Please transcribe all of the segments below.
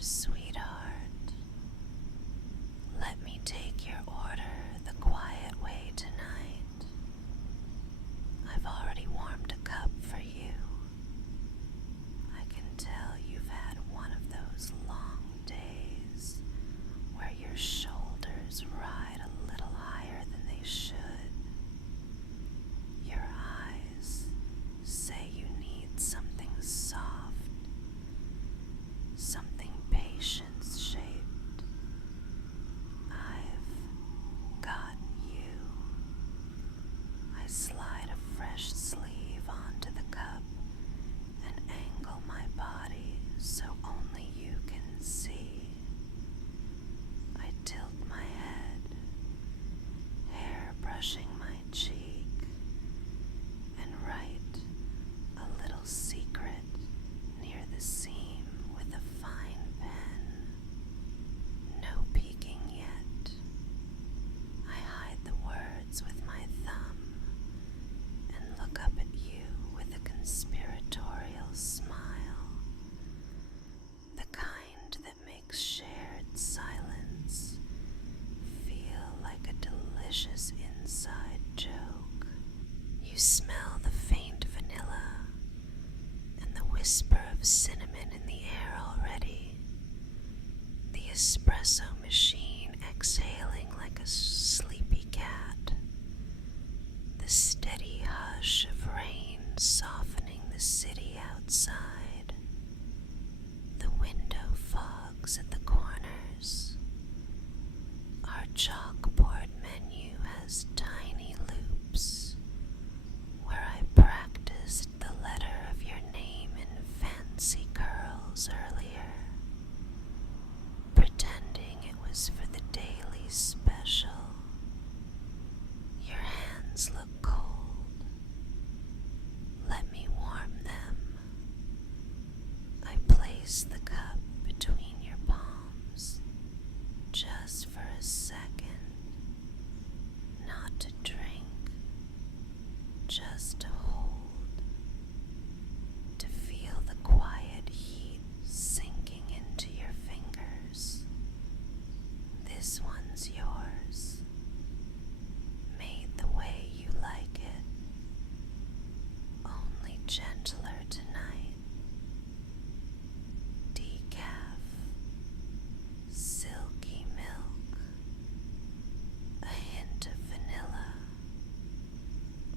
sweetheart. Let me take your order the quiet way tonight. I've already warmed a cup for you. I can tell you've had one of those long days where your shoulders ride a little higher than they should. Your eyes say you need something soft, something patience-shaped. I've got you. I slide a fresh sleeve onto the cup and angle my body so only you can see. I tilt my head, hair brushing my cheek, and write a little secret near the seam with a fine pen. No peeking yet. I hide the words with my thumb and look up at you with a conspiratorial smile, the kind that makes shared silence feel like a delicious inside joke. You smell the faint vanilla and the whisper of cinnamon in the air already, the espresso machine exhaling like a sleepy cat, the steady hush of rain softening the city outside, the window fogs at the corners. Our chalkboard menu has tiny loops where I practiced the letter of your name in fancy curls earlier, pretending it was for the daily special. Your hands look cold. Let me warm them. I place the cup between your palms, just for a second, not to drink, just to hold, to feel the quiet heat sinking into your fingers. This one's yours, made the way you like it, only gentler tonight. Decaf, silky milk, a hint of vanilla,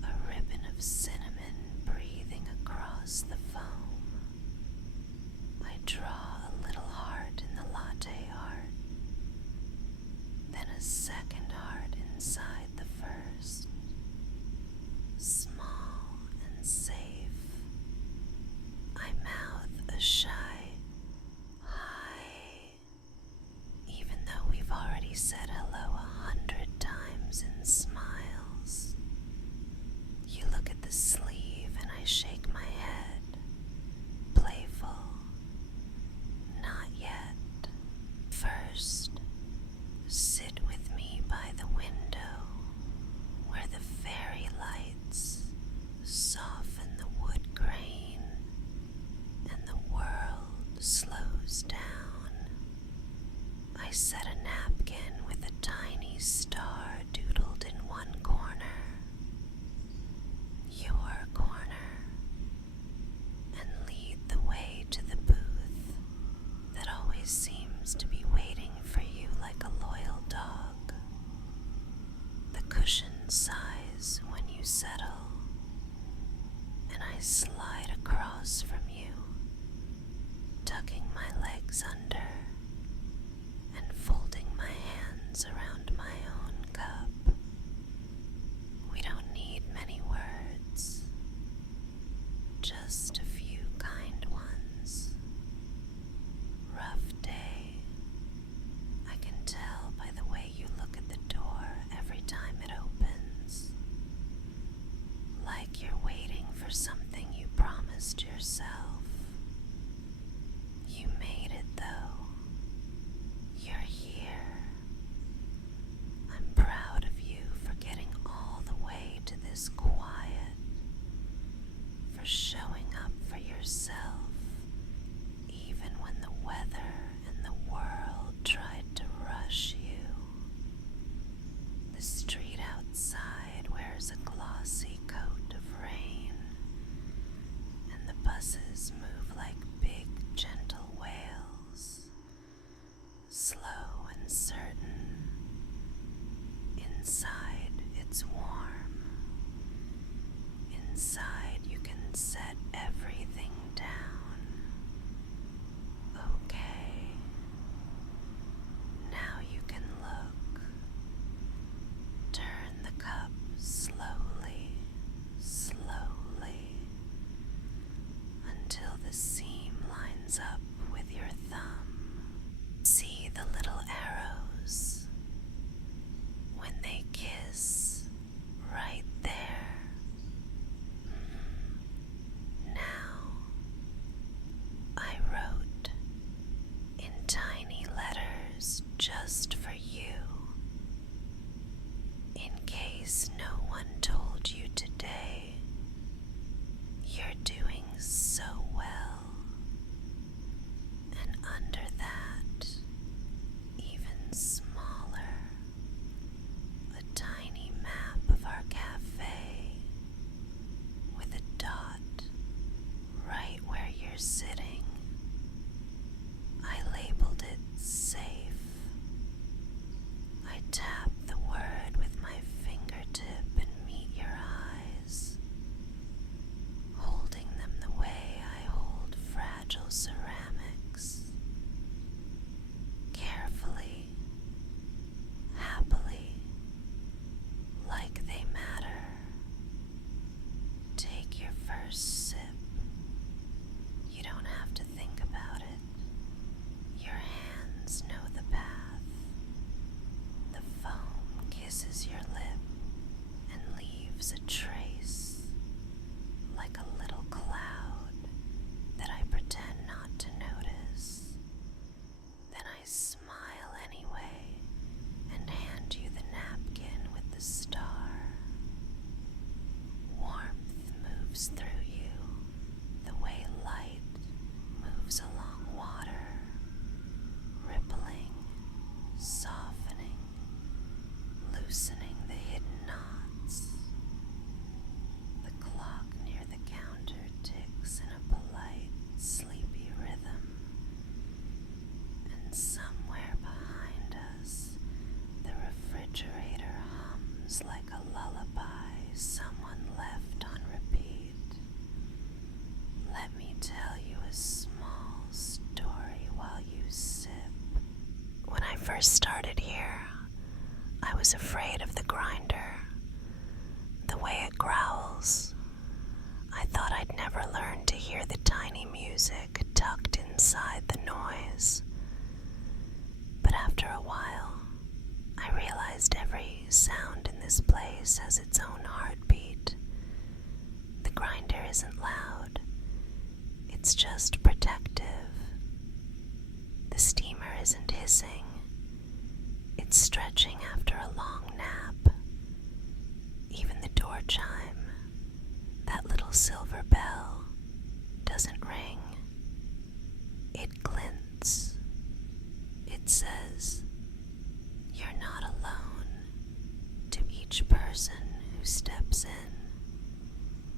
a ribbon of cinnamon breathing across the foam. I draw a little heart in the latte art, then a second heart inside the first, small and safe. I mouth a shy hi, even though we've already said hello 100 times in smiles. You look at the sleeve and I shake my head, playful. Not yet. First, sit with me by the window where the fairy lights soften the wood grain and the world slows down. I set a napkin with a tiny star doodled in one corner, your corner, and lead the way to the booth that always seems to be waiting for you like a loyal dog. The cushion sighs when you settle, and I slide across from you, tucking my legs under and folding my hands around my own cup. We don't need many words, just a few kind ones. Rough day. I can tell by the way you look at the door every time it opens. Like you're waiting for something you promised yourself. You made it though. news just for you. In case no one told you today, you're doing so well. And under that, even smaller, a tiny map of our cafe with a dot right where you're sitting. I labeled it safe. I tap the word with my fingertip and meet your eyes, holding them the way I hold fragile ceramics, carefully, happily, like they matter. Take your first sip. You don't have to think about it. Your hands know the path. The foam kisses your lip and leaves a trace, like a little cloud that I pretend not to notice. Then I smile anyway and hand you the napkin with the star. Warmth moves through you the way light moves along water, rippling, softening, loosening the hidden knots. The clock near the counter ticks in a polite, sleepy rhythm, and somewhere behind us, the refrigerator hums like a lullaby someone left on repeat. Let me tell you a small story while you sip. When I first started here, I was afraid of the grinder, the way it growls. I thought I'd never learn to hear the tiny music tucked inside the noise. But after a while, I realized every sound in this place has its own heartbeat. The grinder isn't loud. It's just protective. The steamer isn't hissing. It's stretching after a long nap. Even the door chime, that little silver bell, doesn't ring. It glints. It says, "You're not alone," to each person who steps in.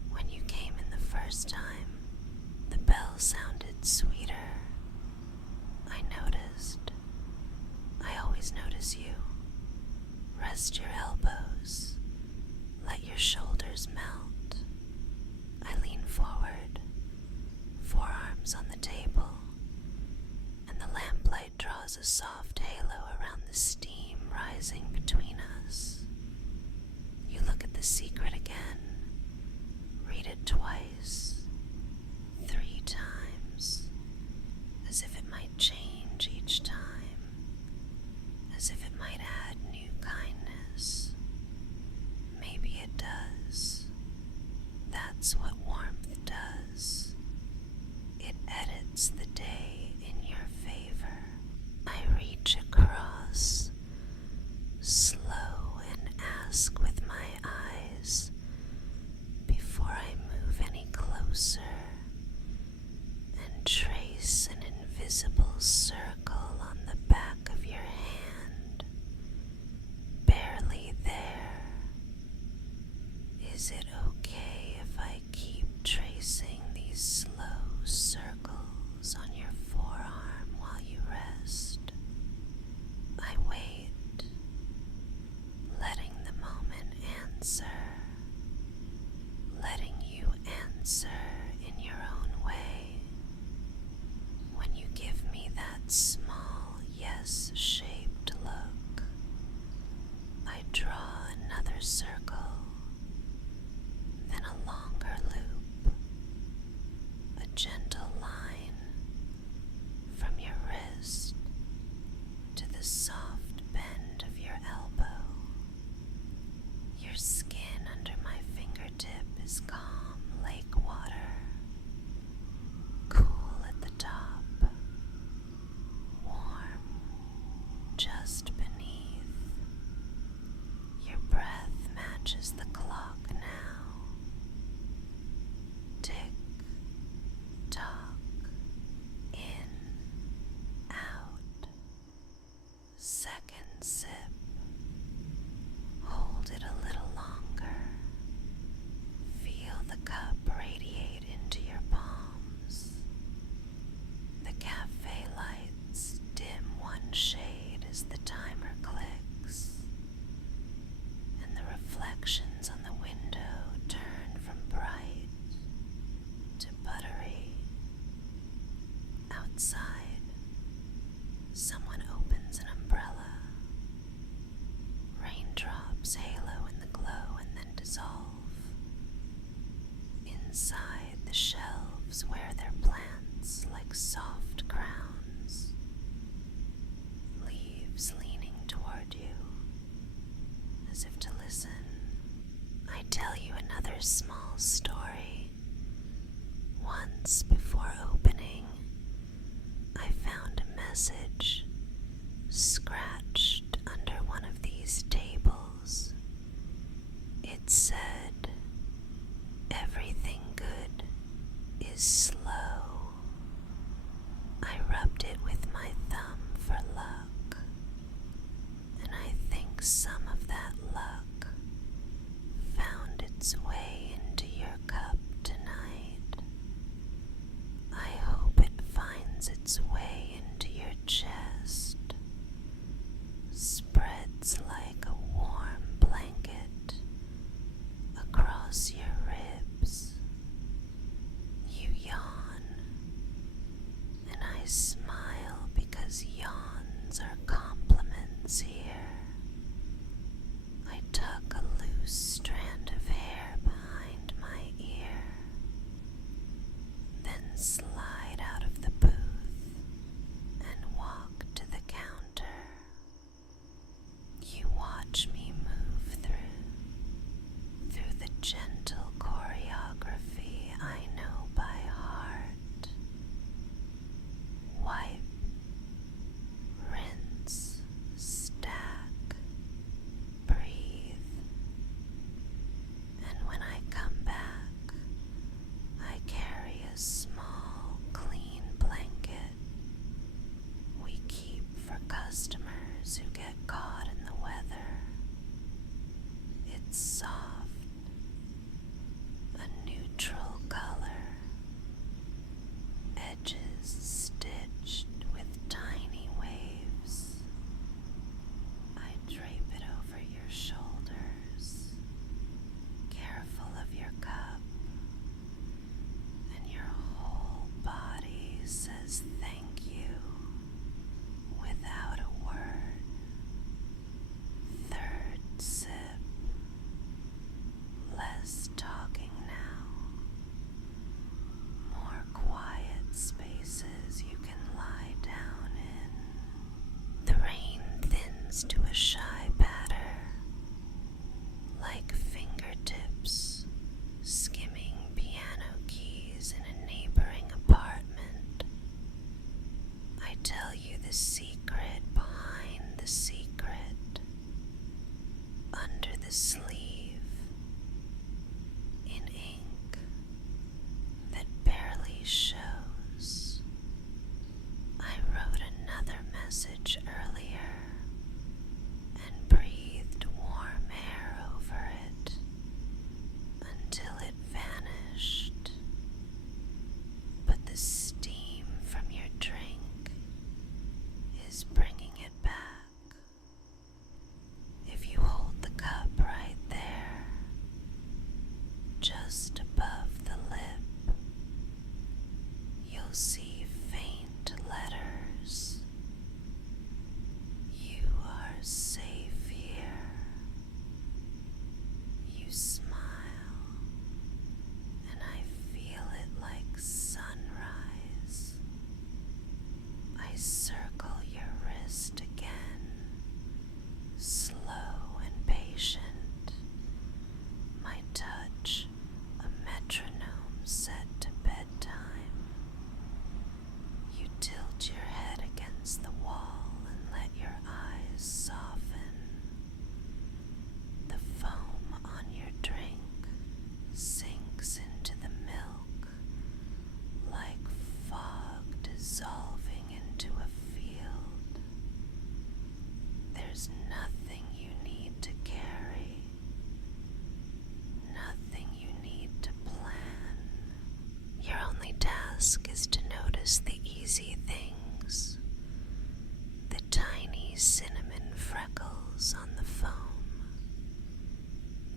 When you came in the first time, the bell sounded sweeter. I noticed. I always notice you. Rest your elbows. Let your shoulders melt. I lean forward, forearms on the table, and the lamplight draws a soft halo around the steam rising between us. You look at the secret again. Read it twice, 3 times, as if it might change each time, as if it might add new kindness. Maybe it does. That's what warmth does. It edits the day in your favor. I reach across, slow, and ask with my eyes, before I move any closer, and trace an invisible circle on the back of your hand, barely there. Is it okay if I keep tracing these slow circles on your forearm while you rest? I wait, letting the moment answer, letting you answer in your own way. When you give me that small yes-shaped look, I draw another circle, then a longer loop, a gentle line from your wrist to the soft bend of your elbow. Your skin under my fingertip is calm lake water, cool at the top, small story. Once before opening, I found a message scratched under one of these tables. It said, "Everything good is slow." I rubbed it with my thumb for luck, and I think some of that luck found its way into your cup tonight. I hope it finds its way into your chest, spreads like a warm blanket across your ribs. You yawn, and I smile because yawns are compliments here. I tuck a loose strand of hair behind my ear, then slide out of the booth and walk to the counter. You watch me move through the gentle choreography I know by heart. Wipe, rinse, stack, breathe. And when I come back, I carry a small, clean blanket we keep for customers who get caught in the weather. It's soft, a neutral color, edges stitched with tiny waves. I drape it over your shoulders, careful of your cup, and your whole body says thank you without a word. Third sip. Less talking now. More quiet spaces you can lie down in. The rain thins to a shy patter, like fingertips skimming piano keys in a neighboring apartment. I tell you the secret behind the secret, under the sleeve, in ink that barely shows. I wrote another message earlier and breathed warm air over it until it vanished. But the steam from your drink is bringing it back. If you hold the cup right there, just above the lip, you'll see faint letters. You are safe here. You smile, and I feel it like sunrise. I circle your wrist again, slow and patient. My touch, a metronome set to bedtime. You tilt your head against the wall and let your eyes soften. The foam on your drink sinks into the milk like fog dissolving into a field. There's nothing you need to carry, nothing you need to plan. Your only task is to notice the easy things, the tiny cinnamon freckles on the foam,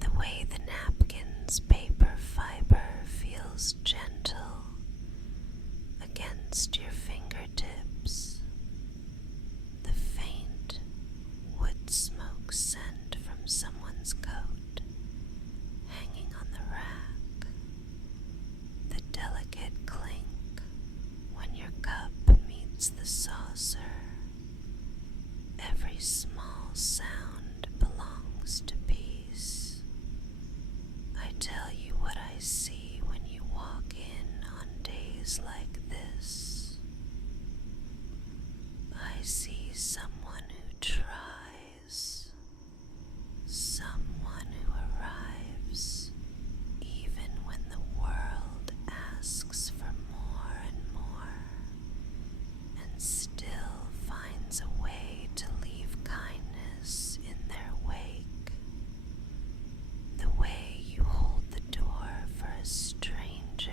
the way the napkin's paper fiber feels gentle against your fingertips, the faint wood smoke scent from someone's coat hanging on the rack, the delicate clink when your cup meets the saucer. Every see someone who tries, someone who arrives even when the world asks for more and more, and still finds a way to leave kindness in their wake. The way you hold the door for a stranger,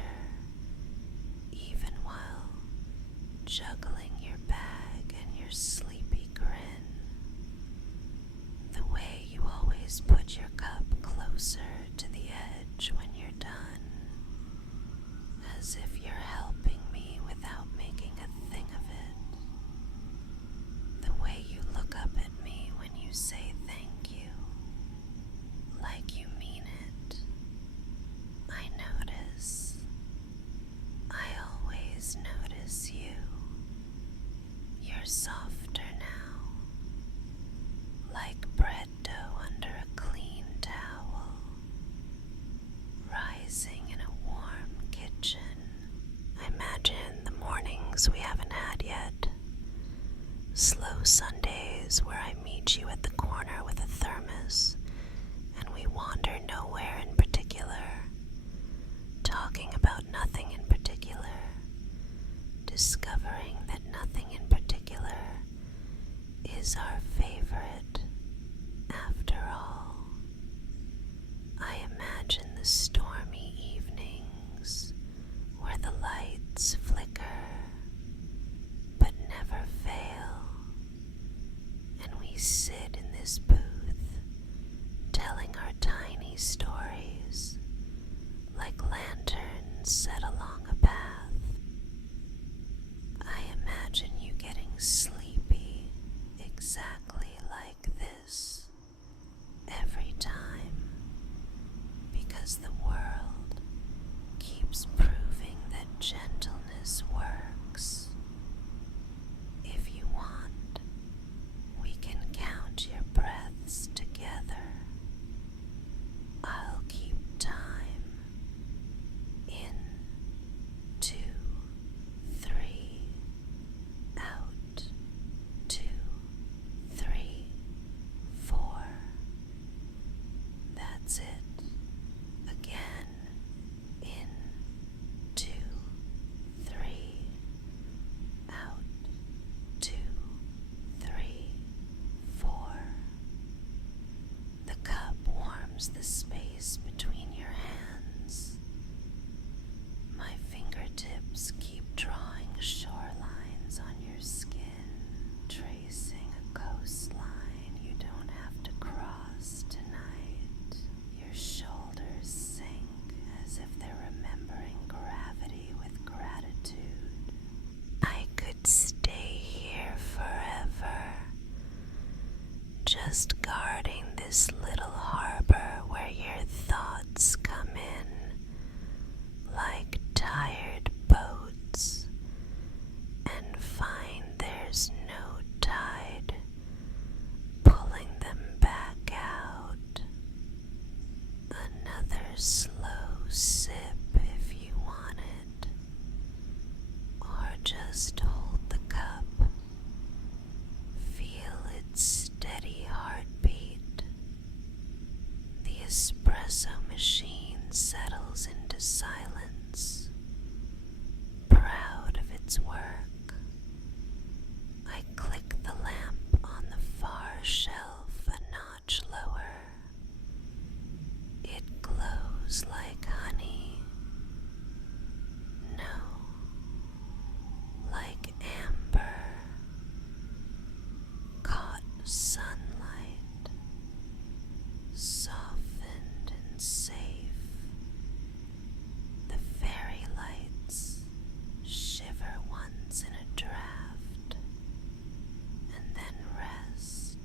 even while juggling your bag and your sleepy grin. The way you always put your cup closer to the edge when you're done, as if you're helping me without making a thing of it. The way you look up at me when you say thank you, like you mean it. I notice. I always notice you. You're softer now, like bread dough under a clean towel, rising in a warm kitchen. I imagine the mornings we haven't had yet, slow Sundays where I meet you at the corner with a thermos and we wander nowhere in particular, talking about nothing in particular, discovering that nothing in particular is our favorite after all. I imagine the stormy evenings where the lights flicker but never fail, and we sit in this booth telling our tiny stories like lanterns set along a path. I imagine you getting sleepy exactly like this every time, because the world keeps proving that gentleness works. If you want, we can count your breaths together. I'll keep time. In, 2, 3, out, 2, 3, 4. That's it. Again. In, 2, 3, out, 2, 3, 4. The cup warms the space between your hands. My fingertips keep drawing shorelines on your skin, tracing a coastline you don't have to cross tonight. Your shoulders sink as if they're remembering gravity with gratitude. I could stay here forever, just guarding this little harbor where your thoughts come in like tired boats and find there's no tide pulling them back out. Another slow sip if you want it, or just hold the cup. Feel its steady heartbeat. The espresso machine settles into silence, proud of its work. I click the lamp on the far shelf a notch lower. It glows like honey. No, like amber. Caught sunlight, softened and safe. The fairy lights shiver once in a draft and then rest.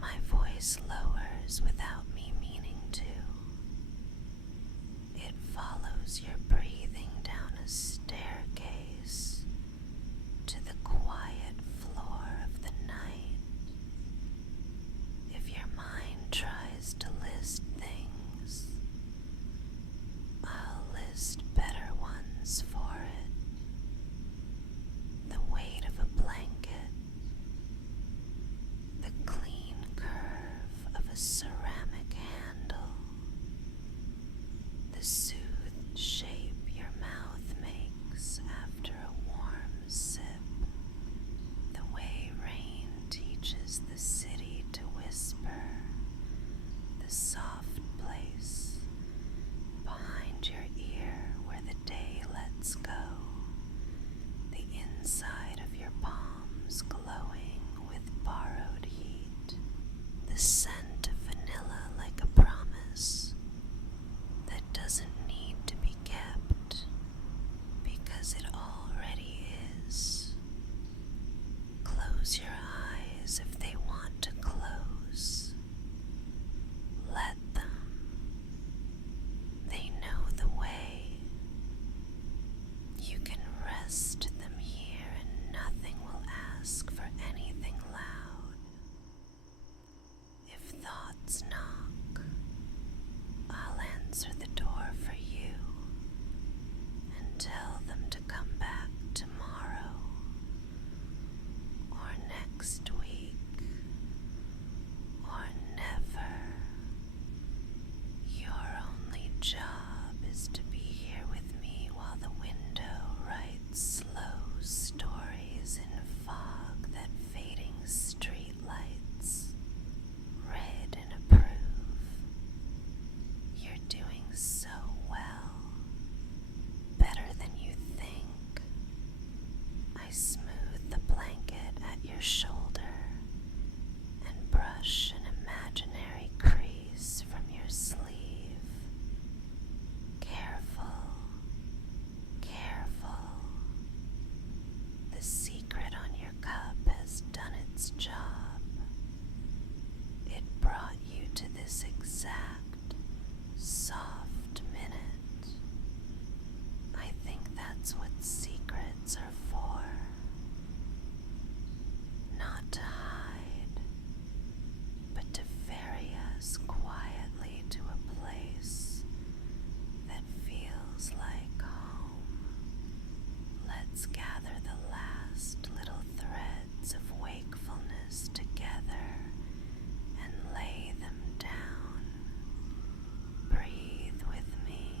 My voice lowers without me meaning to. It follows your breathing down a staircase to the quiet floor of the night. close your eyes if they want to close. Let them. They know the way. You can rest them here and nothing will ask for anything loud. If thoughts knock, I'll answer the door for you and tell them to come back tomorrow or next week or never. Your only job is to be here with me while the window writes slow stories in fog that fading streetlights read and approve. You're doing so well, better than you think. I smooth the blanket at your shoulder and brush an imaginary crease from your sleeve. Careful, careful. The secret on your cup has done its job. It brought you to this exact, soft minute. I think that's what secrets are for. Not to hide, but to ferry us quietly to a place that feels like home. Let's gather the last little threads of wakefulness together and lay them down. Breathe with me,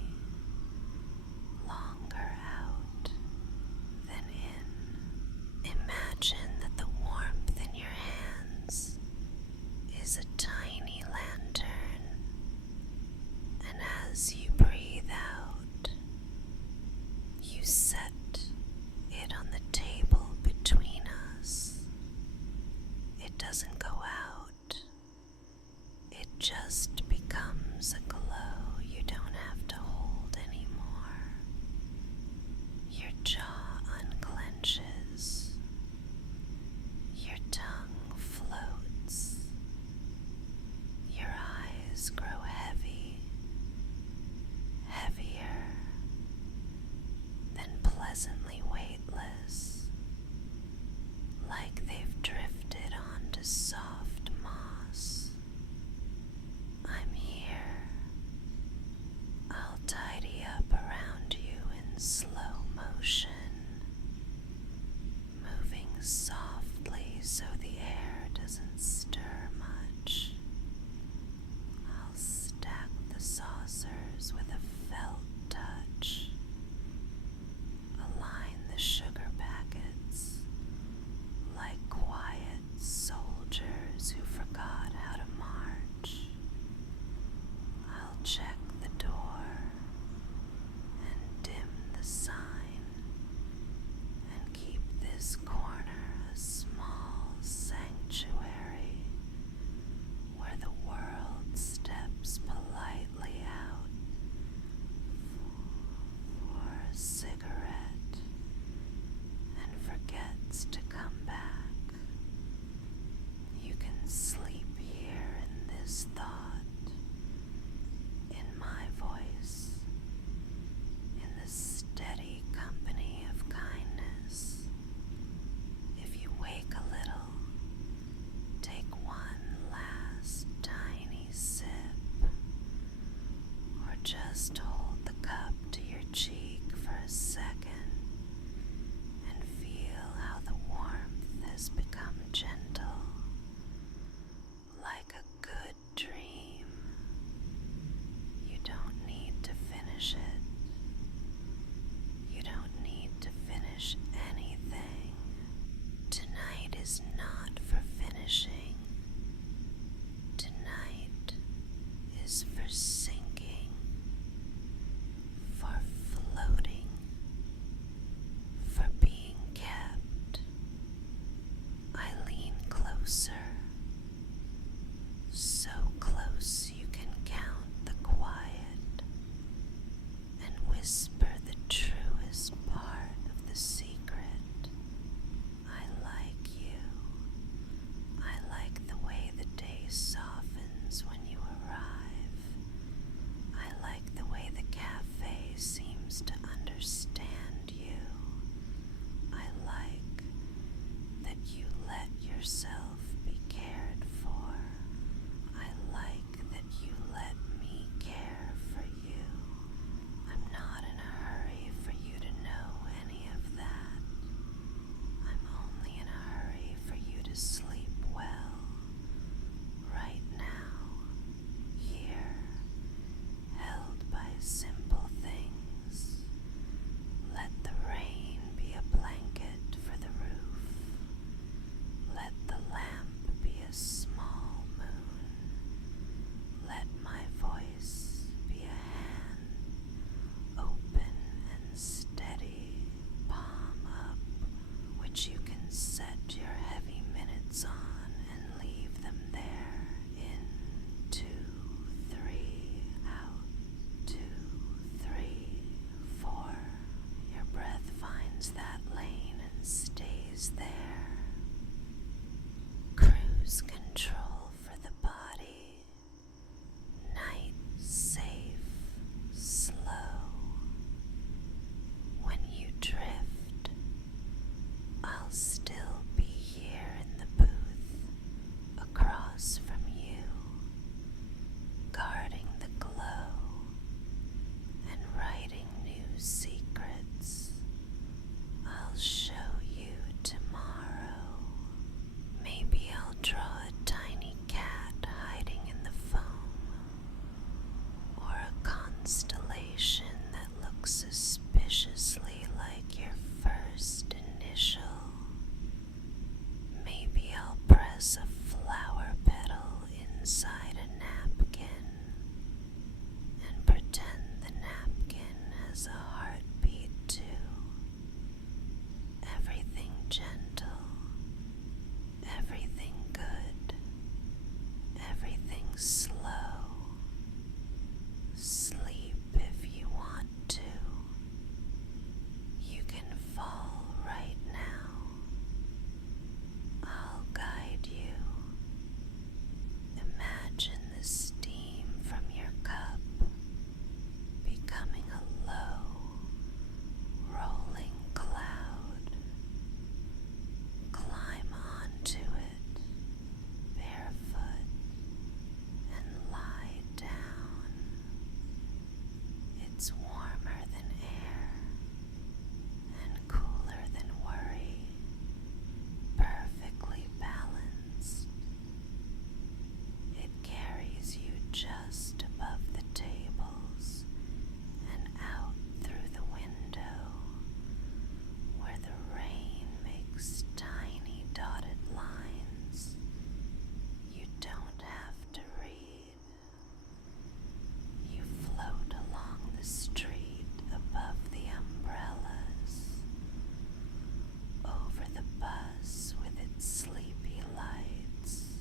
longer out than in. Imagine that the warmth in your hands is a tiny lantern, and as you breathe out, you set it on the table between us. It doesn't go out. It just becomes a glow you don't have to hold anymore. Your jaw unclenches. Your tongue floats. Your eyes grow heavy, heavier, then pleasantly weightless, like they've drifted onto soft moss. I'm here. I'll tidy up around you in slow motion, moving softly so the air doesn't stir much. I'll stack the saucers with a felt touch, align the sugar packets like quiet soldiers who forgot how to march. I'll check the door and dim the sign and keep this corner a small sanctuary where the world steps politely out for a cigarette and forgets to come back. You can sleep here in this thought, in my voice, in the steady company of kindness. If you wake a little, take one last tiny sip, or just hold the cup to your cheek for a second and feel how the warmth has become gentle, like a good dream. You don't need to finish it. You don't need to finish anything. Tonight is not for finishing. Tonight is for sinking, for floating, for being kept. I lean closer, so close you can count the quiet, and whisper the truest part of the secret. I like you. toss a flower petal inside a napkin and pretend the napkin has a heartbeat too. Everything gentle, everything good, everything slow. Sleep if you want to. You can fall right now. I'll guide you. Imagine the steam from your cup becoming a low, rolling cloud. Climb onto it, barefoot, and lie down. It's warmer than air and cooler than worry, perfectly balanced. It carries you just above the tables and out through the window where the rain makes tiny dotted lines you don't have to read. You float along the street above the umbrellas, over the bus with its sleepy lights,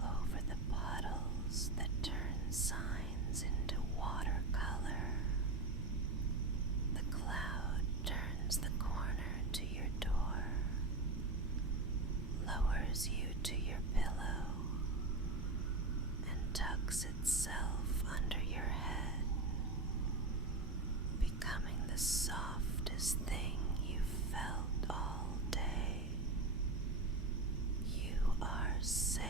over the puddles that turn signs into watercolor. The cloud turns the corner to your door, lowers you to your pillow, and tucks itself under your head, becoming the softest thing you've felt all day. You are safe.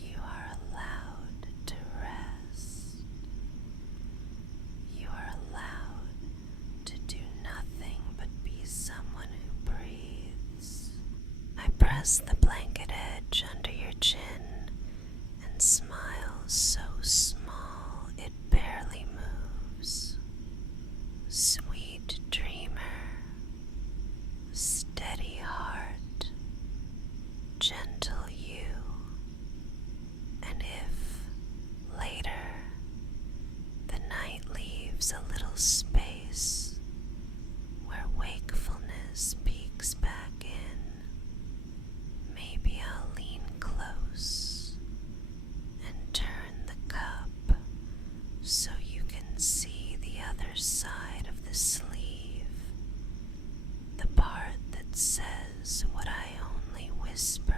You are allowed to rest. You are allowed to do nothing but be someone who breathes. I press the blanket edge under your chin and smile so small it barely moves. Sweet dreamer, steady heart, gentle you. And if later the night leaves a little space where wakefulness peeks back in, maybe I'll lean close and turn the cup so you can see the other side of the sleeve, the part that says what I only whisper